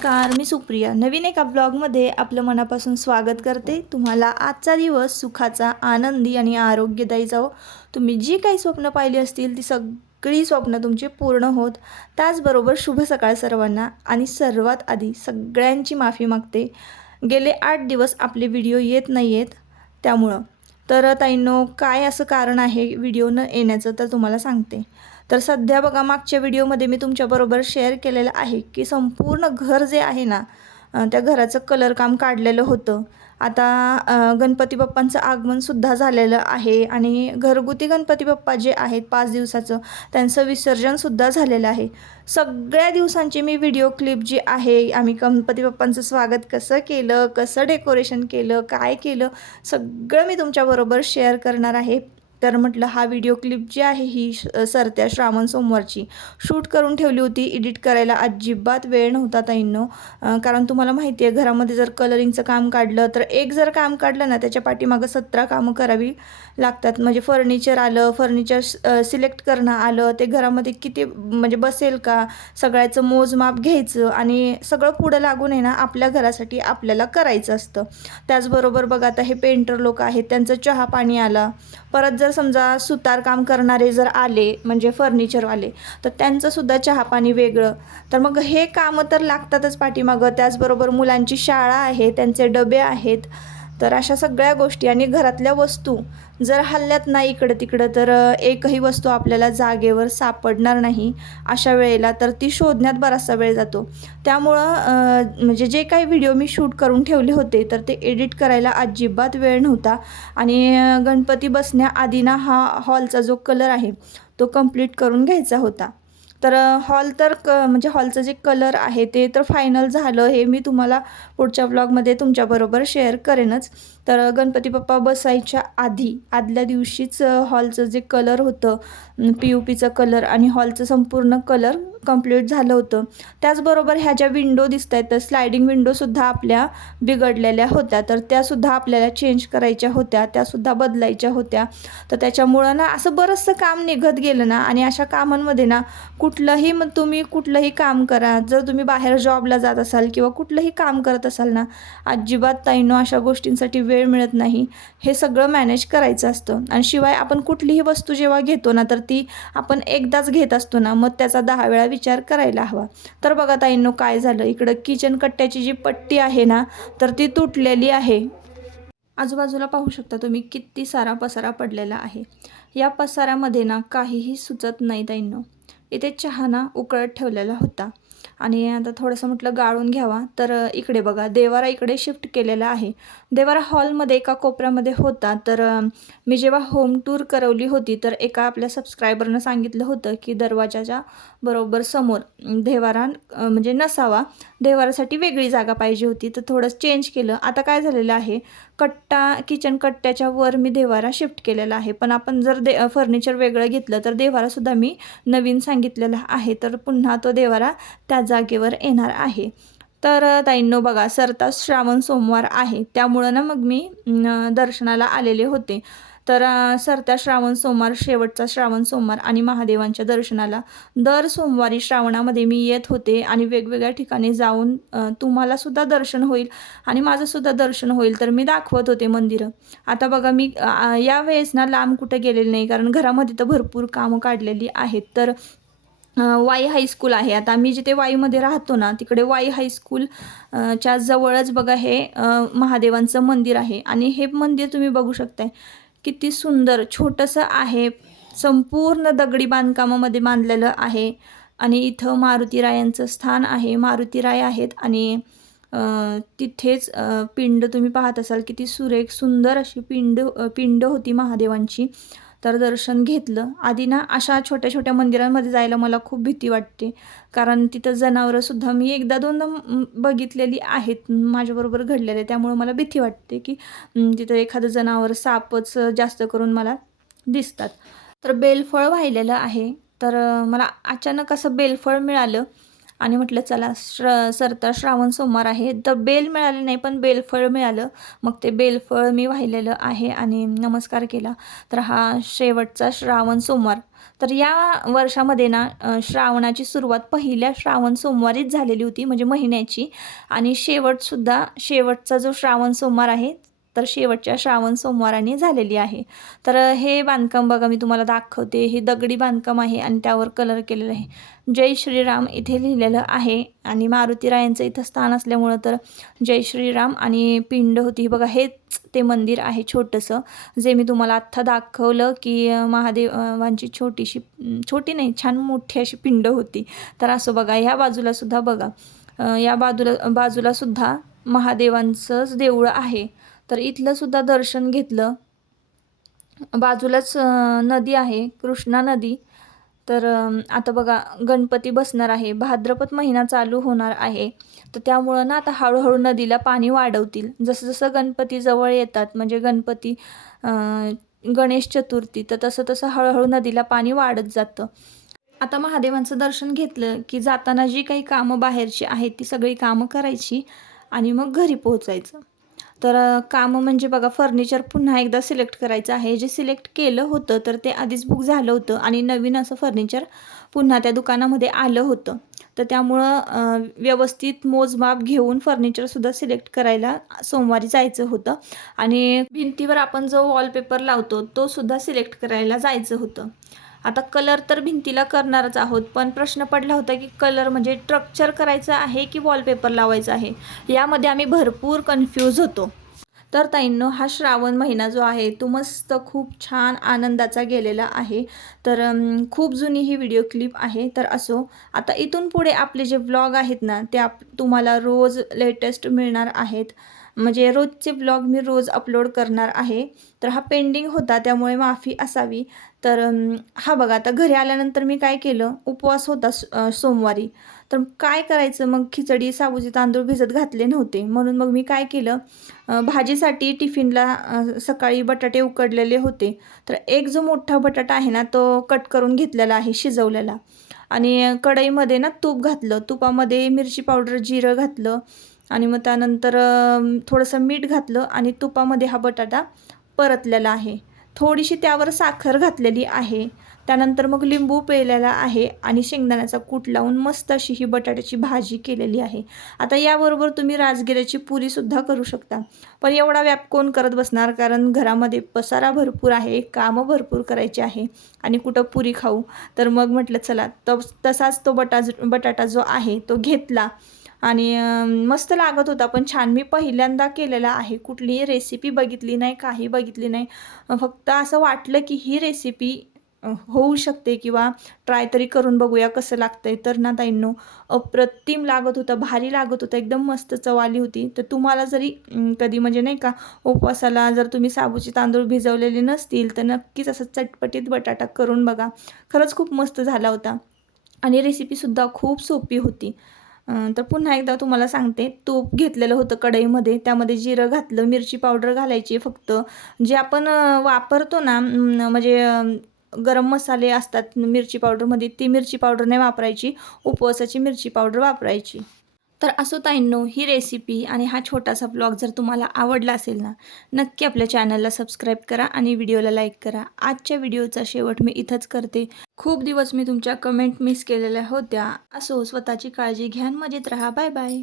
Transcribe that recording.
नमस्कार मी सुप्रिया. नवीन एका ब्लॉगमध्ये आपलं मनापासून स्वागत करते. तुम्हाला आजचा दिवस सुखाचा आनंदी आणि आरोग्यदायी जावो. तुम्ही जी काही स्वप्न पाहिली असतील ती सगळी स्वप्न तुमची पूर्ण होत. त्याचबरोबर शुभ सकाळ सर्वांना. आणि सर्वात आधी सगळ्यांची माफी मागते. गेले आठ दिवस आपले व्हिडिओ येत नाही आहेत त्यामुळं तर ताईंनो काय असं कारण आहे व्हिडिओ न येण्याचं तर तुम्हाला सांगते. तर सध्या बघा मागच्या व्हिडिओमध्ये मी तुमच्याबरोबर शेअर केलेलं आहे की संपूर्ण घर जे आहे ना त्या घराचं कलर काम काढलेलं होतं. आता गणपती बाप्पांचं आगमनसुद्धा झालेलं आहे आणि घरगुती गणपती बाप्पा जे आहेत पाच दिवसाचं त्यांचं विसर्जनसुद्धा झालेलं आहे. सगळ्या दिवसांची मी व्हिडिओ क्लिप जी आहे आम्ही गणपती बाप्पांचं स्वागत कसं केलं कसं डेकोरेशन केलं काय केलं सगळं मी तुमच्याबरोबर शेअर करणार आहे. तर म्हटलं हा व्हिडिओ क्लिप जी आहे ही श- सरत्या श्रावण सोमवारची शूट करून ठेवली होती. एडिट करायला अजिबात वेळ नव्हता ताईंनो. कारण तुम्हाला माहिती आहे घरामध्ये जर कलरिंगचं काम काढलं तर एक जर काम काढलं ना त्याच्या पाठीमागं सतरा कामं करावी लागतात. म्हणजे फर्निचर आलं फर्निचर सिलेक्ट करणं आलं ते घरामध्ये किती म्हणजे बसेल का सगळ्याचं मोजमाप घ्यायचं आणि सगळं पुढं लागून आहे ना आपल्या घरासाठी आपल्याला करायचं असतं. त्याचबरोबर बघा आता हे पेंटर लोक आहेत त्यांचं चहा पाणी आला परत जर समजा सुतारकाम करणारे जर आले म्हणजे फर्निचरवाले तर त्यांचंसुद्धा चहा पाणी वेगळं. तर मग हे कामं तर लागतातच पाठीमागं. त्याचबरोबर मुलांची शाळा आहे त्यांचे डबे आहेत. तर अशा सगळ्या गोष्टी आणि घरातल्या वस्तू जर हल्ल्यात नाही इकडं तिकडं तर एकही वस्तू आपल्याला जागेवर सापडणार नाही अशा वेळेला तर ती शोधण्यात बराचसा वेळ जातो. त्यामुळं म्हणजे जे काही व्हिडिओ मी शूट करून ठेवले होते तर ते एडिट करायला अजिबात वेळ नव्हता. आणि गणपती बसण्याआधी ना हा हॉलचा जो कलर आहे तो कंप्लीट करून घ्यायचा होता. तर हॉल तर क म्हणजे हॉलचं जे कलर आहे ते तर फायनल झालं हे मी तुम्हाला पुढच्या ब्लॉगमध्ये तुमच्याबरोबर शेअर करेनच. तर गणपती बाप्पा बसायच्या आधी आदल्या दिवशीच हॉलचं जे कलर होतं पी यू पीचं कलर आणि हॉलचं संपूर्ण कलर कंप्लीट झालं होतं. त्याचबरोबर ह्या ज्या विंडो दिसत आहेत तर स्लायडिंग विंडोसुद्धा आपल्या बिघडलेल्या होत्या. तर त्यासुद्धा आपल्याला चेंज करायच्या होत्या त्यासुद्धा बदलायच्या होत्या. तर त्याच्यामुळं ना असं बरंचसं काम निघत गेलं ना आणि अशा कामांमध्ये ना कुठलंही मग तुम्ही कुठलंही काम करा. जर तुम्ही बाहेर जॉबला जात असाल किंवा कुठलंही काम करत असाल ना अजिबात ताईनो अशा गोष्टींसाठी वेळ मिळत नाही. हे सगळं मॅनेज करायचं असतं. आणि शिवाय आपण कुठलीही वस्तू जेव्हा घेतो ना तर ती आपण एकदाच घेत असतो ना मग त्याचा दहा वेळा विचार करायला हवा. तर बघा ताईंनो काय झालं. इकडं किचन कट्ट्याची जी पट्टी आहे ना तर ती तुटलेली आहे. आजूबाजूला पाहू शकता तुम्ही किती सारा पसारा पडलेला आहे. या पसाऱ्यामध्ये ना काहीही सुचत नाही ताईंनो. इथे चहा ना उकळत ठेवलेला होता. आणि आता थोडंसं म्हटलं गाळून घ्यावा. तर इकडे बघा देवारा इकडे शिफ्ट केलेला आहे. देवारा हॉलमध्ये एका कोपऱ्यामध्ये होता. तर मी जेव्हा होम टूर करवली होती तर एका आपल्या सबस्क्रायबरनं सांगितलं होतं की दरवाजाच्या बरोबर समोर देवारा म्हणजे नसावा. देवारासाठी वेगळी जागा पाहिजे होती. तर थोडं चेंज केलं. आता काय झालेलं आहे कट्टा किचन कट्ट्याच्या वर मी देवारा शिफ्ट केलेला आहे. पण आपण जर दे फर्निचर वेगळं घेतलं तर देवारासुद्धा मी नवीन सांगितलेला आहे. तर पुन्हा तो देवारा त्या जागेवर येणार आहे. तर ताईंनो बघा सरता श्रावण सोमवार आहे. त्यामुळं ना मग मी दर्शनाला आलेले होते. तर सरता सरत्या श्रावण सोमवार शेवटचा श्रावण सोमवार आणि महादेवांच्या दर्शनाला दर सोमवारी श्रावणामध्ये मी येत होते आणि वेगवेगळ्या ठिकाणी जाऊन तुम्हालासुद्धा दर्शन होईल आणि माझंसुद्धा दर्शन होईल तर मी दाखवत होते मंदिरं. आता बघा मी यावेळेस ना लांब कुठं गेलेले नाही कारण घरामध्ये तर भरपूर कामं काढलेली आहेत. तर वाई हायस्कूल आहे. आता आम्ही जिथे वाईमध्ये राहतो ना तिकडे वाई हायस्कूल च्या जवळच बघा हे महादेवांचं मंदिर आहे. आणि हे मंदिर तुम्ही बघू शकताय. किती सुंदर छोटंसं आहे. संपूर्ण दगडी बांधकामामध्ये बांधलेलं आहे. आणि इथं मारुतीरायांचं स्थान आहे. मारुतीराय आहेत आणि तिथेच पिंड तुम्ही पाहत असाल किती सुरेख सुंदर अशी पिंड पिंड होती महादेवांची. तर दर्शन घेतलं. आधी ना अशा छोट्या छोट्या मंदिरांमध्ये जायला मला खूप भीती वाटते. कारण तिथं जनावरंसुद्धा मी एकदा दोनदा बघितलेली आहेत. माझ्याबरोबर घडलेले त्यामुळं मला भीती वाटते की तिथं एखादं जनावर सापच जास्त करून मला दिसतात. तर बेलफळ वाहिलेलं आहे. तर मला अचानक असं बेलफळ मिळालं. आणि म्हटलं चला श्र सरता श्रावण सोमवार आहे. तर बेल मिळाले नाही पण बेलफळ मिळालं. मग ते बेलफळ मी वाहिलेलं आहे आणि नमस्कार केला. तर हा शेवटचा श्रावण सोमवार. तर या वर्षामध्ये ना श्रावणाची सुरुवात पहिल्या श्रावण सोमवारीच झालेली होती म्हणजे महिन्याची. आणि शेवटसुद्धा शेवटचा जो श्रावण सोमवार आहे तर शेवटच्या श्रावण सोमवाराने झालेली आहे. तर हे बांधकाम बघा मी तुम्हाला दाखवते. हे दगडी बांधकाम आहे आणि त्यावर कलर केलेलं आहे. जय श्रीराम इथे लिहिलेलं आहे आणि मारुतीरायांचं इथं स्थान असल्यामुळं तर जय श्रीराम आणि पिंड होती. बघा हेच ते मंदिर आहे छोटंसं. जे मी तुम्हाला आत्ता दाखवलं की महादेवांची छोटीशी छोटी नाही छान मोठी अशी पिंड होती. तर असं बघा ह्या बाजूला सुद्धा बघा. या बाजूला बाजूला सुद्धा महादेवांचंच देऊळ आहे. तर इथलं सुद्धा दर्शन घेतलं. बाजूलाच नदी आहे कृष्णा नदी. तर आता बघा गणपती बसणार आहे भाद्रपद महिना चालू होणार आहे. तर त्यामुळं ना आता हळूहळू नदीला पाणी वाढवतील. जसं जसं गणपती जवळ येतात म्हणजे गणपती गणेश चतुर्थी तर तसं तसं हळूहळू नदीला पाणी वाढत जातं. आता महादेवांचं दर्शन घेतलं की जाताना जी काही कामं बाहेरची आहेत ती सगळी कामं करायची आणि मग घरी पोहोचायचं. तर कामं म्हणजे बघा फर्निचर पुन्हा एकदा सिलेक्ट करायचं आहे. जे सिलेक्ट केलं होतं तर ते आधीच बुक झालं होतं आणि नवीन असं फर्निचर पुन्हा त्या दुकानामध्ये आलं होतं. तर त्यामुळं व्यवस्थित मोजमाप घेऊन फर्निचरसुद्धा सिलेक्ट करायला सोमवारी जायचं होतं. आणि भिंतीवर आपण जो वॉलपेपर लावतो तो सुद्धा सिलेक्ट करायला जायचं होतं. आता कलर तर भिंतीला करणारच आहोत पण प्रश्न पडला होता की कलर म्हणजे स्ट्रक्चर करायचं आहे की वॉलपेपर लावायचं आहे? यामध्ये आम्ही भरपूर कन्फ्यूज होतो. तर ताईंनो हा श्रावण महिना जो आहे तो मस्त खूप छान आनंदाचा गेलेला आहे. तर खूप जुनी ही व्हिडिओ क्लिप आहे. तर असो आता इथून पुढे आपले जे व्लॉग आहेत ना ते आप तुम्हाला रोज लेटेस्ट मिळणार आहेत. म्हणजे रोजचे ब्लॉग मी रोज अपलोड करणार आहे. तर हा पेंडिंग होता त्यामुळे माफी असावी. तर हा बघा आता घरी आल्यानंतर मी काय केलं? उपवास होता सोमवारी. तर काय करायचं? मग खिचडी साबूचे तांदूळ भिजत घातले नव्हते. म्हणून मग मी काय केलं? भाजीसाठी टिफिनला सकाळी बटाटे उकडलेले होते. तर एक जो मोठा बटाटा आहे ना तो कट करून घेतलेला आहे शिजवलेला. आणि कढईमध्ये ना तूप घातलं. तुपामध्ये मिरची पावडर जिरं घातलं. आणि मग त्यानंतर थोडंसं मीठ घातलं आणि तुपामध्ये हा बटाटा परतलेला आहे. थोडीशी त्यावर साखर घातलेली आहे. त्यानंतर मग लिंबू पेलेला आहे आणि शेंगदाण्याचा कूट लावून मस्त अशी ही बटाट्याची भाजी केलेली आहे. आता याबरोबर तुम्ही राजगिऱ्याची पुरीसुद्धा करू शकता. पण एवढा व्याप कोण करत बसणार? कारण घरामध्ये पसारा भरपूर आहे कामं भरपूर करायची आहे आणि कुठं पुरी खाऊ? तर मग म्हटलं चला तसाच तो बटा बटाटा जो आहे तो घेतला. आणि मस्त लागत होता. पण छान मी पहिल्यांदा केलेला आहे. कुठलीही रेसिपी बघितली नाही काही बघितली नाही. फक्त असं वाटलं की ही रेसिपी होऊ शकते किंवा ट्राय तरी करून बघूया कसं लागतंय. तर ना ताईंनो अप्रतिम लागत होतं भारी लागत होतं. एकदम मस्त चव आली होती. तर तुम्हाला जरी कधी म्हणजे नाही का उपवासाला जर तुम्ही साबूचे तांदूळ भिजवलेले नसतील तर नक्कीच असं चटपटीत बटाटा करून बघा. खरंच खूप मस्त झाला होता. आणि रेसिपीसुद्धा खूप सोपी होती. तर पुन्हा एकदा तुम्हाला सांगते तूप घेतलेलं होतं कढईमध्ये त्यामध्ये जिरं घातलं मिरची पावडर घालायची फक्त. जे आपण वापरतो ना म्हणजे गरम मसाले असतात मिरची पावडरमध्ये ती मिरची पावडर नाही वापरायची उपवासाची मिरची पावडर वापरायची. तर असो ताईंनो ही रेसिपी आणि हा छोटासा ब्लॉग जर तुम्हाला आवडला असेल ना नक्की आपल्या चॅनलला सबस्क्राईब करा आणि व्हिडिओला लाईक करा. आजच्या व्हिडिओचा शेवट मी इथंच करते. खूप दिवस मी तुमच्या कमेंट मिस केलेल्या होत्या. असो स्वतःची काळजी घ्या मजेत राहा. Bye bye